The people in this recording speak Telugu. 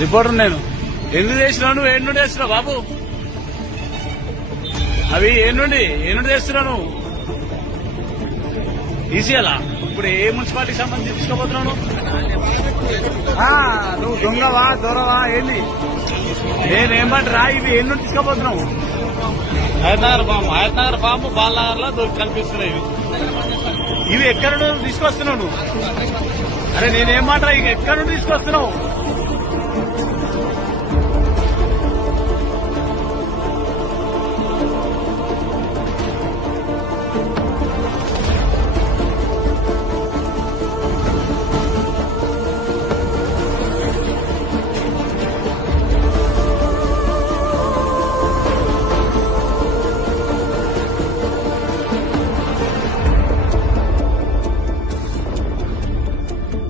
రిపోర్టర్ నేను ఎందుకు చేసినావు నువ్వు ఏడు నుండి చేస్తున్నావు బాబు అవి ఏ నుండి చేస్తున్నావు ఈసీఎలా ఇప్పుడు ఏ మున్సిపాలిటీకి సంబంధించి తీసుకోబోతున్నావు నువ్వు దొంగవా దొరవా ఏంది నేనేమంటారా ఇవి ఏ నుండి తీసుకోబోతున్నావు హయత్నగర్ ఫామ్ బాలనగర్ లో కనిపిస్తున్నాయి ఇవి ఎక్కడ నుండి తీసుకొస్తున్నావు నువ్వు అరే నేనేమంటారా ఇక ఎక్కడ నుండి తీసుకొస్తున్నావు